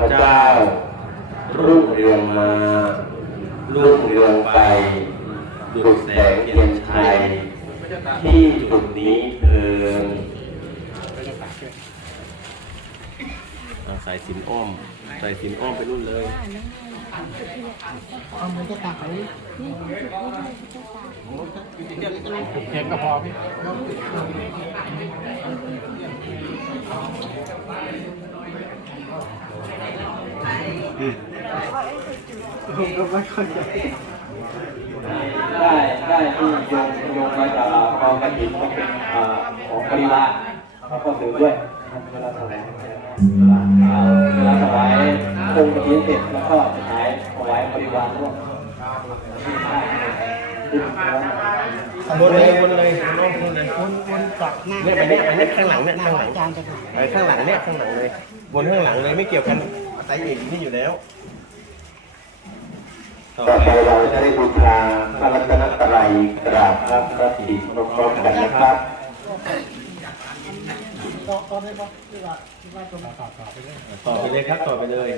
พเจ้า รุ่งเรืองมารุ่งเรืองไปดุจแสงเทียนชัย ที่จุดนี้เทินอ่าสายสินอ้อม สายสินอ้อมไปนู่นเลยเอามือจะตักเลยเห็นก็พอพี่ ได้ได้ที่โยมโยมมาจากกองกระถิ่นของอ่าของบริวารแล้วก็ถือด้วยเวลาถวายอ่าเวลาถวายองค์กระถิ่นเสร็จแล้วก็ถวายถวายบริวารร่วมบนเลยบนเลยอ้อมไปนู่นเลยวนวนกลับหน้าเนี่ยไปเนี่ยไปเนี่ยข้างหลังเนี่ยหน้าข้างหลังอาจารย์จะถ่ายไปข้างหลังเนี่ยข้างหลังเลยบนข้างหลังเลยไม่เกี่ยวกัน สายเอกอยู่นี่อยู่แล้วต่อไปเราจะได้บูชาพระรัตนตรัยกราบพระพระศรีพร้อมๆกันนะครับต่อต่อได้ปะที่ว่าที่ว่าตรงต่อต่อไปเรื่อยต่อไปเลยครับต่อไปเลย